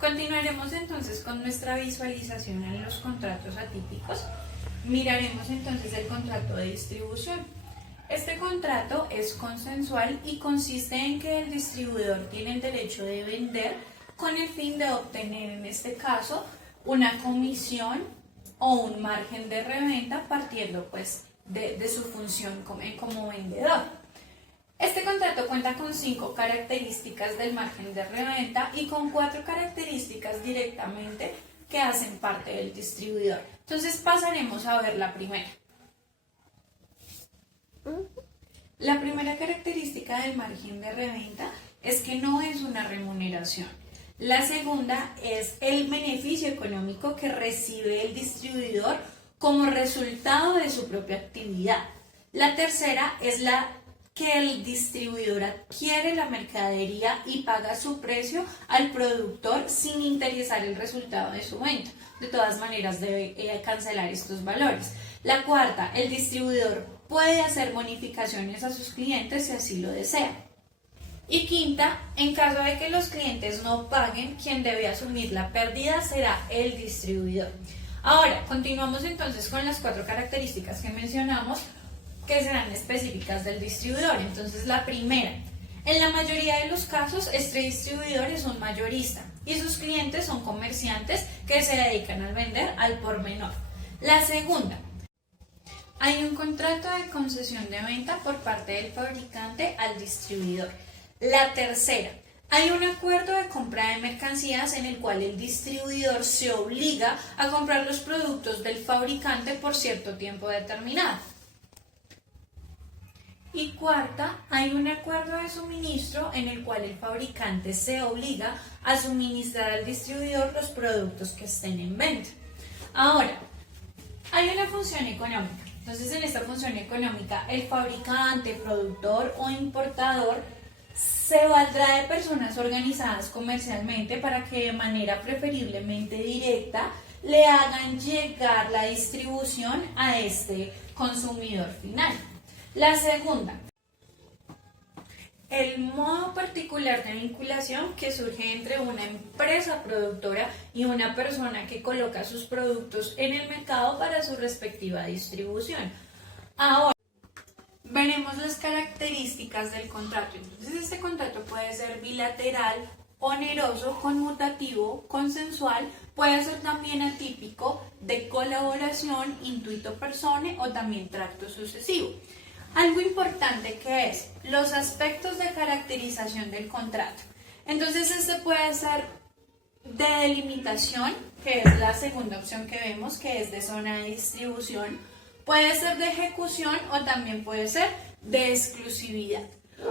Continuaremos entonces con nuestra visualización en los contratos atípicos. Miraremos entonces el contrato de distribución. Este contrato es consensual y consiste en que el distribuidor tiene el derecho de vender con el fin de obtener, en este caso, una comisión o un margen de reventa partiendo pues de su función como vendedor. Este contrato cuenta con 5 características del margen de reventa y con 4 características directamente que hacen parte del distribuidor. Entonces pasaremos a ver la primera. La primera característica del margen de reventa es que no es una remuneración. La segunda es el beneficio económico que recibe el distribuidor como resultado de su propia actividad. La tercera es que el distribuidor adquiere la mercadería y paga su precio al productor sin interesar el resultado de su venta. De todas maneras debe cancelar estos valores. La cuarta, el distribuidor puede hacer bonificaciones a sus clientes si así lo desea. Y quinta, en caso de que los clientes no paguen, quien debe asumir la pérdida será el distribuidor. Ahora, continuamos entonces con las 4 características que mencionamos que serán específicas del distribuidor. Entonces, la primera, en la mayoría de los casos, este distribuidor es un mayorista y sus clientes son comerciantes que se dedican a vender al por menor. La segunda, hay un contrato de concesión de venta por parte del fabricante al distribuidor. La tercera, hay un acuerdo de compra de mercancías en el cual el distribuidor se obliga a comprar los productos del fabricante por cierto tiempo determinado. Y cuarta, hay un acuerdo de suministro en el cual el fabricante se obliga a suministrar al distribuidor los productos que estén en venta. Ahora, hay una función económica. Entonces, en esta función económica, el fabricante, productor o importador se valdrá de personas organizadas comercialmente para que de manera preferiblemente directa le hagan llegar la distribución a este consumidor final. La segunda, el modo particular de vinculación que surge entre una empresa productora y una persona que coloca sus productos en el mercado para su respectiva distribución. Ahora, veremos las características del contrato. Entonces, este contrato puede ser bilateral, oneroso, conmutativo, consensual, puede ser también atípico, de colaboración, intuito persone o también tracto sucesivo. Algo importante que es los aspectos de caracterización del contrato. Entonces, este puede ser de delimitación, que es la segunda opción que vemos, que es de zona de distribución. Puede ser de ejecución o también puede ser de exclusividad.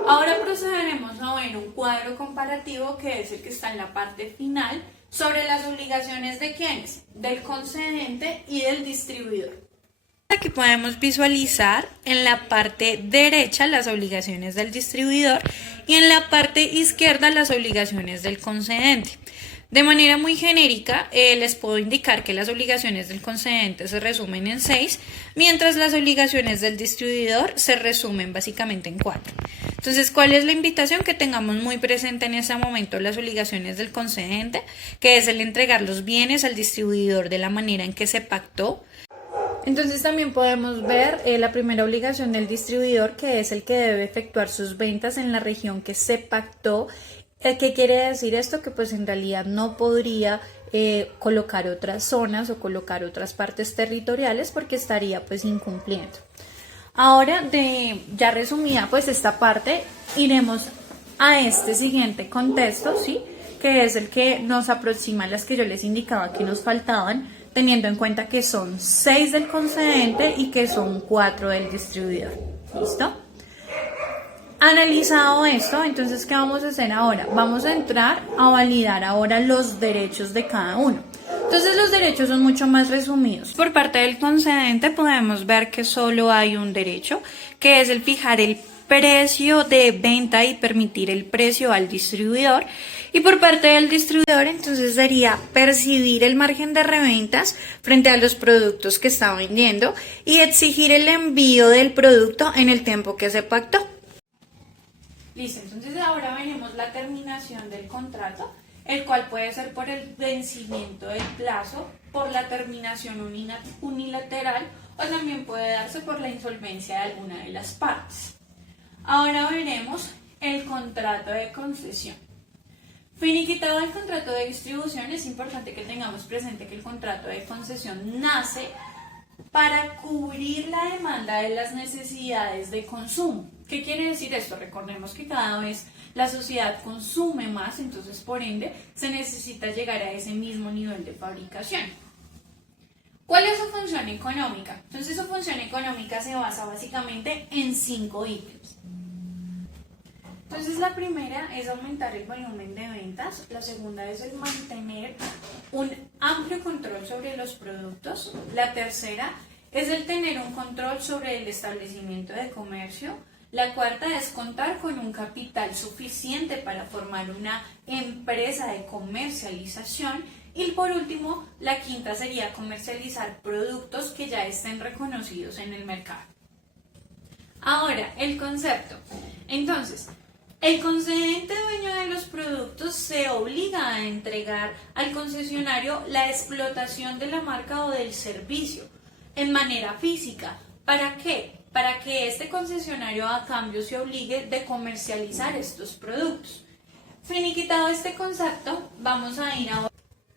Ahora procederemos a ver un cuadro comparativo que es el que está en la parte final sobre las obligaciones de ¿quiénes? Del concedente y del distribuidor. Aquí podemos visualizar en la parte derecha las obligaciones del distribuidor y en la parte izquierda las obligaciones del concedente. De manera muy genérica, les puedo indicar que las obligaciones del concedente se resumen en 6, mientras las obligaciones del distribuidor se resumen básicamente en 4. Entonces, ¿cuál es la invitación? Que tengamos muy presente en ese momento las obligaciones del concedente, que es el entregar los bienes al distribuidor de la manera en que se pactó. Entonces también podemos ver la primera obligación del distribuidor, que es el que debe efectuar sus ventas en la región que se pactó. ¿Qué quiere decir esto? Que pues en realidad no podría colocar otras zonas o colocar otras partes territoriales porque estaría pues incumpliendo. Ahora, ya resumida pues esta parte, iremos a este siguiente contexto, ¿sí? Que es el que nos aproxima a las que yo les indicaba que nos faltaban, teniendo en cuenta que son 6 del concedente y que son 4 del distribuidor. ¿Listo? Analizado esto, entonces, ¿qué vamos a hacer ahora? Vamos a entrar a validar ahora los derechos de cada uno. Entonces, los derechos son mucho más resumidos. Por parte del concedente podemos ver que solo hay un derecho, que es el fijar el precio de venta y permitir el precio al distribuidor. Y por parte del distribuidor, entonces, sería percibir el margen de reventas frente a los productos que está vendiendo y exigir el envío del producto en el tiempo que se pactó. Listo, entonces ahora veremos la terminación del contrato. el cual puede ser por el vencimiento del plazo, por la terminación unilateral o también puede darse por la insolvencia de alguna de las partes. Ahora veremos el contrato de concesión. Finiquitado el contrato de distribución, es importante que tengamos presente que el contrato de concesión nace para cubrir la demanda de las necesidades de consumo. ¿Qué quiere decir esto? Recordemos que cada vez la sociedad consume más, entonces por ende se necesita llegar a ese mismo nivel de fabricación. ¿Cuál es su función económica? Entonces su función económica se basa básicamente en 5 ítems. Entonces la primera es aumentar el volumen de ventas, la segunda es el mantener un amplio control sobre los productos, la tercera es el tener un control sobre el establecimiento de comercio, la cuarta es contar con un capital suficiente para formar una empresa de comercialización y por último la quinta sería comercializar productos que ya estén reconocidos en el mercado. Ahora, el concepto. Entonces, el concedente dueño de los productos se obliga a entregar al concesionario la explotación de la marca o del servicio en manera física. ¿Para qué? Para que este concesionario a cambio se obligue de comercializar estos productos. Finiquitado este concepto, vamos a ir ahora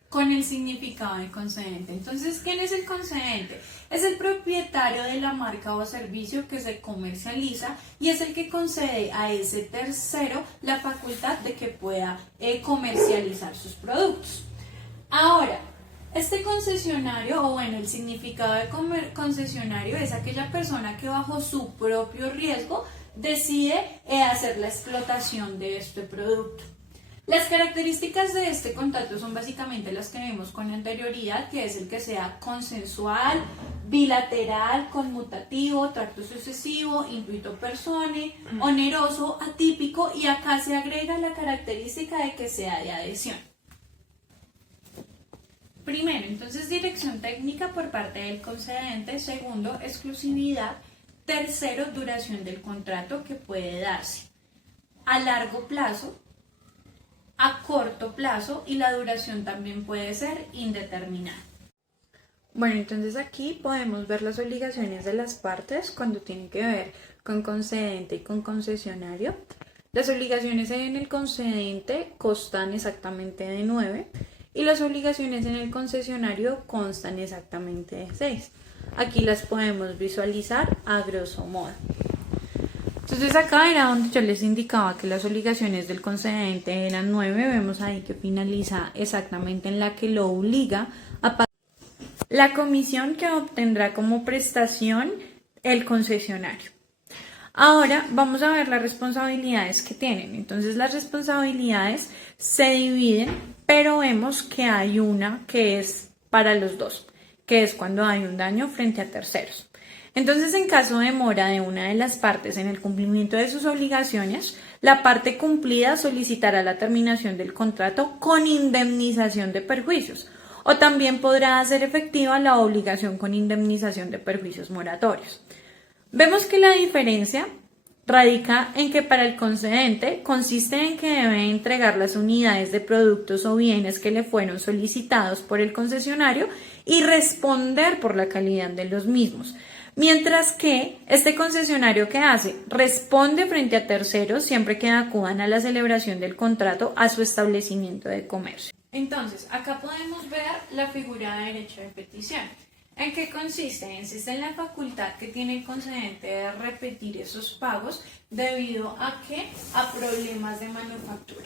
con el significado de concedente. Entonces, ¿quién es el concedente? Es el propietario de la marca o servicio que se comercializa y es el que concede a ese tercero la facultad de que pueda comercializar sus productos. Ahora, este concesionario, o bueno, el significado de concesionario es aquella persona que bajo su propio riesgo decide hacer la explotación de este producto. Las características de este contrato son básicamente las que vimos con anterioridad, que es el que sea consensual, bilateral, conmutativo, tracto sucesivo, intuito personae, oneroso, atípico y acá se agrega la característica de que sea de adhesión. Primero, entonces, dirección técnica por parte del concedente. Segundo, exclusividad. Tercero, duración del contrato que puede darse a largo plazo, a corto plazo y la duración también puede ser indeterminada. Bueno, entonces aquí podemos ver las obligaciones de las partes cuando tienen que ver con concedente y con concesionario. Las obligaciones en el concedente constan exactamente de 9 y las obligaciones en el concesionario constan exactamente de 6. Aquí las podemos visualizar a grosso modo. Entonces acá era donde yo les indicaba que las obligaciones del concedente eran 9, vemos ahí que finaliza exactamente en la que lo obliga a pagar la comisión que obtendrá como prestación el concesionario. Ahora vamos a ver las responsabilidades que tienen. Entonces las responsabilidades se dividen, pero vemos que hay una que es para los dos, que es cuando hay un daño frente a terceros. Entonces, en caso de demora de una de las partes en el cumplimiento de sus obligaciones, la parte cumplida solicitará la terminación del contrato con indemnización de perjuicios, o también podrá hacer efectiva la obligación con indemnización de perjuicios moratorios. Vemos que la diferencia radica en que para el concedente consiste en que debe entregar las unidades de productos o bienes que le fueron solicitados por el concesionario y responder por la calidad de los mismos. Mientras que este concesionario, ¿qué hace? Responde frente a terceros siempre que acudan a la celebración del contrato a su establecimiento de comercio. Entonces, acá podemos ver la figura de derecho de petición. ¿En qué consiste? Consiste en la facultad que tiene el concedente de repetir esos pagos debido a problemas de manufactura.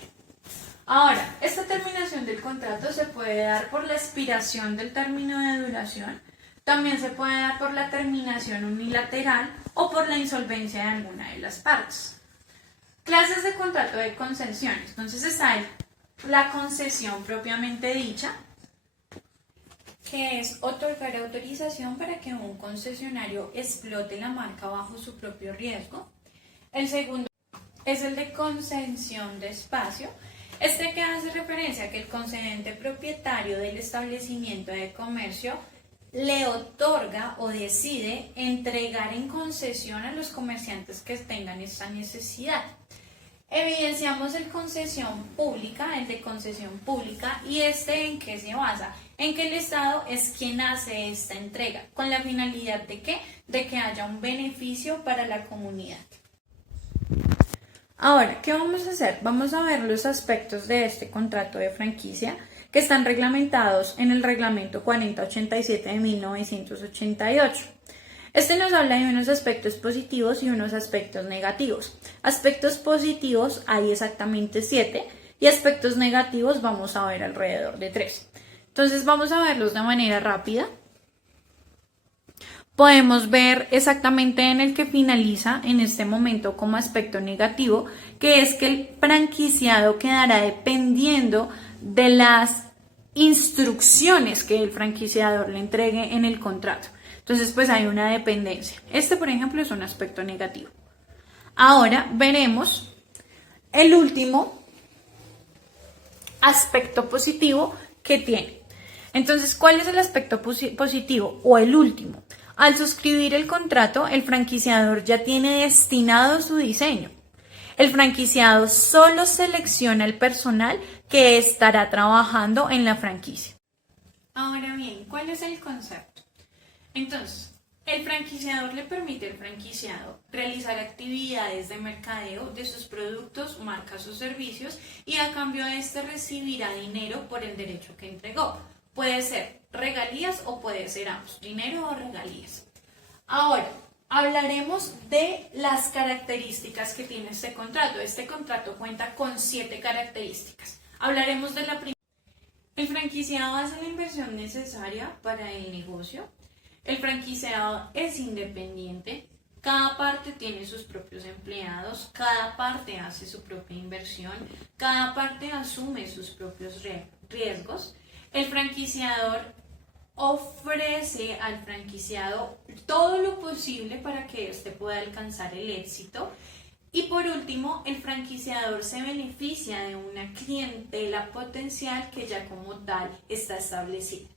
Ahora, esta terminación del contrato se puede dar por la expiración del término de duración. También se puede dar por la terminación unilateral o por la insolvencia de alguna de las partes. Clases de contrato de concesión. Entonces está la concesión propiamente dicha, que es otorgar autorización para que un concesionario explote la marca bajo su propio riesgo. El segundo es el de concesión de espacio. Este que hace referencia a que el concedente propietario del establecimiento de comercio le otorga o decide entregar en concesión a los comerciantes que tengan esta necesidad. Evidenciamos el concesión pública, el de concesión pública, y ¿en qué se basa? En que el Estado es quien hace esta entrega, con la finalidad de ¿qué? De que haya un beneficio para la comunidad. Ahora, ¿qué vamos a hacer? Vamos a ver los aspectos de este contrato de franquicia que están reglamentados en el Reglamento 4087 de 1988. Este nos habla de unos aspectos positivos y unos aspectos negativos. Aspectos positivos hay exactamente 7 y aspectos negativos vamos a ver alrededor de 3. Entonces vamos a verlos de manera rápida. Podemos ver exactamente en el que finaliza en este momento como aspecto negativo, que es que el franquiciado quedará dependiendo de las instrucciones que el franquiciador le entregue en el contrato. Entonces, pues hay una dependencia. Este, por ejemplo, es un aspecto negativo. Ahora veremos el último aspecto positivo que tiene. Entonces, ¿cuál es el aspecto positivo o el último? Al suscribir el contrato, el franquiciador ya tiene destinado su diseño. El franquiciado solo selecciona el personal que estará trabajando en la franquicia. Ahora bien, ¿cuál es el concepto? Entonces, el franquiciador le permite al franquiciado realizar actividades de mercadeo de sus productos, marcas o servicios y a cambio de este recibirá dinero por el derecho que entregó. Puede ser regalías o puede ser ambos, dinero o regalías. Ahora, hablaremos de las características que tiene este contrato. Este contrato cuenta con 7 características. Hablaremos de la primera. El franquiciado hace la inversión necesaria para el negocio. El franquiciado es independiente. Cada parte tiene sus propios empleados. Cada parte hace su propia inversión. Cada parte asume sus propios riesgos. El franquiciador ofrece al franquiciado todo lo posible para que éste pueda alcanzar el éxito. Y por último, el franquiciador se beneficia de una clientela potencial que ya como tal está establecida.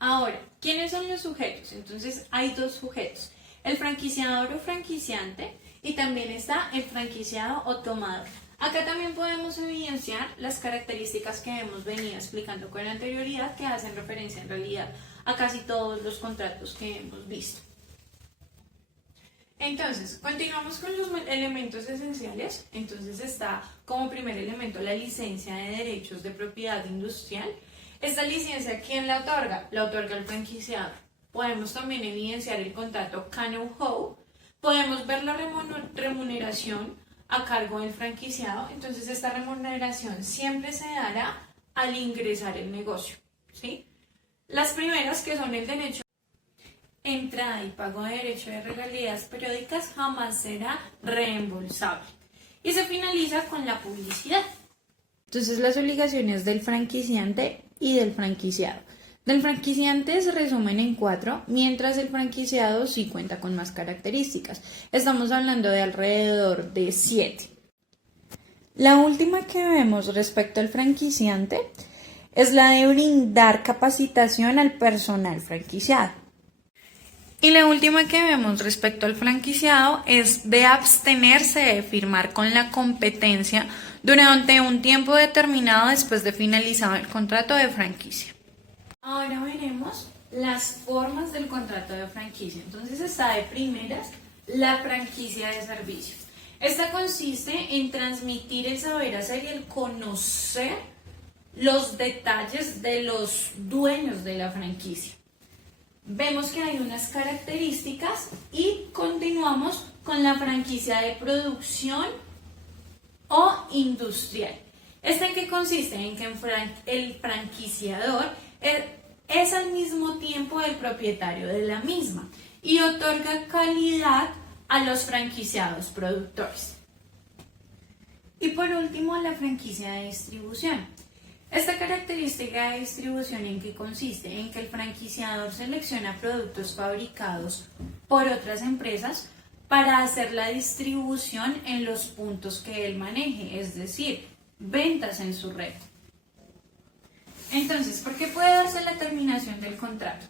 Ahora, ¿quiénes son los sujetos? Entonces, hay 2 sujetos, el franquiciador o franquiciante y también está el franquiciado o tomador. Acá también podemos evidenciar las características que hemos venido explicando con anterioridad, que hacen referencia en realidad a casi todos los contratos que hemos visto. Entonces, continuamos con los elementos esenciales. Entonces está como primer elemento la licencia de derechos de propiedad industrial. Esta licencia, ¿quién la otorga? La otorga el franquiciador. Podemos también evidenciar el contrato Know-how. Podemos ver la remuneración a cargo del franquiciado. Entonces esta remuneración siempre se dará al ingresar el negocio, ¿sí? Las primeras, que son el derecho entrada y pago de derecho de regalías periódicas, jamás será reembolsable. Y se finaliza con la publicidad. Entonces las obligaciones del franquiciante y del franquiciado. Del franquiciante se resumen en 4, mientras el franquiciado sí cuenta con más características. Estamos hablando de alrededor de 7. La última que vemos respecto al franquiciante es la de brindar capacitación al personal franquiciado. Y la última que vemos respecto al franquiciado es de abstenerse de firmar con la competencia durante un tiempo determinado después de finalizado el contrato de franquicia. Ahora veremos las formas del contrato de franquicia. Entonces está de primeras la franquicia de servicios. Esta consiste en transmitir el saber hacer y el conocer los detalles de los dueños de la franquicia. Vemos que hay unas características y continuamos con la franquicia de producción o industrial. ¿Esta en qué consiste? En que el franquiciador es al mismo tiempo el propietario de la misma y otorga calidad a los franquiciados productores. Y por último, la franquicia de distribución. Esta característica de distribución, ¿en qué consiste? En que el franquiciador selecciona productos fabricados por otras empresas para hacer la distribución en los puntos que él maneje, es decir, ventas en su red. Entonces, ¿por qué puede darse la terminación del contrato?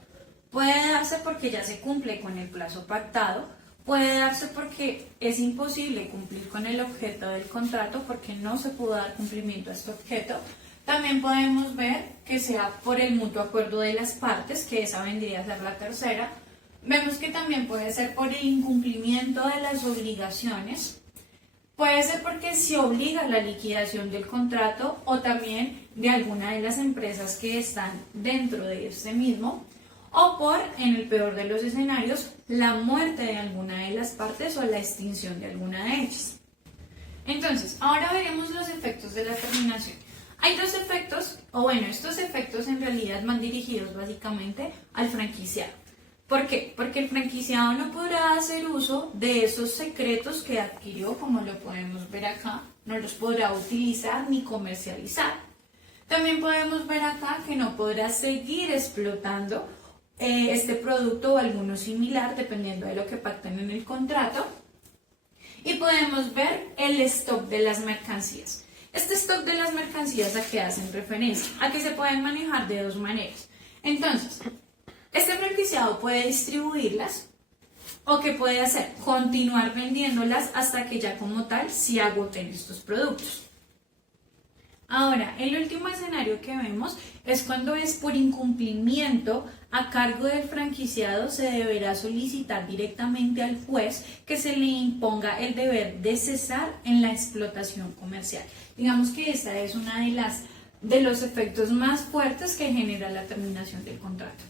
Puede darse porque ya se cumple con el plazo pactado, Puede darse porque es imposible cumplir con el objeto del contrato porque no se pudo dar cumplimiento a este objeto. También podemos ver que sea por el mutuo acuerdo de las partes, que esa vendría a ser la tercera. Vemos que también puede ser por el incumplimiento de las obligaciones. Puede ser porque se obliga a la liquidación del contrato o también de alguna de las empresas que están dentro de este mismo. O por, en el peor de los escenarios, la muerte de alguna de las partes o la extinción de alguna de ellas. Entonces, ahora veremos los efectos de la terminación. Hay dos efectos, o bueno, estos efectos en realidad van dirigidos básicamente al franquiciado. ¿Por qué? Porque el franquiciado no podrá hacer uso de esos secretos que adquirió, como lo podemos ver acá, no los podrá utilizar ni comercializar. También podemos ver acá que no podrá seguir explotando este producto o alguno similar, dependiendo de lo que pacten en el contrato. Y podemos ver el stock de las mercancías. Este stock de las mercancías, ¿a qué hacen referencia? A que se pueden manejar de dos maneras. Entonces, este franquiciado puede distribuirlas o que puede hacer continuar vendiéndolas hasta que ya como tal se agoten estos productos. Ahora, el último escenario que vemos es cuando es por incumplimiento a cargo del franquiciado, se deberá solicitar directamente al juez que se le imponga el deber de cesar en la explotación comercial. Digamos que esta es una de los efectos más fuertes que genera la terminación del contrato.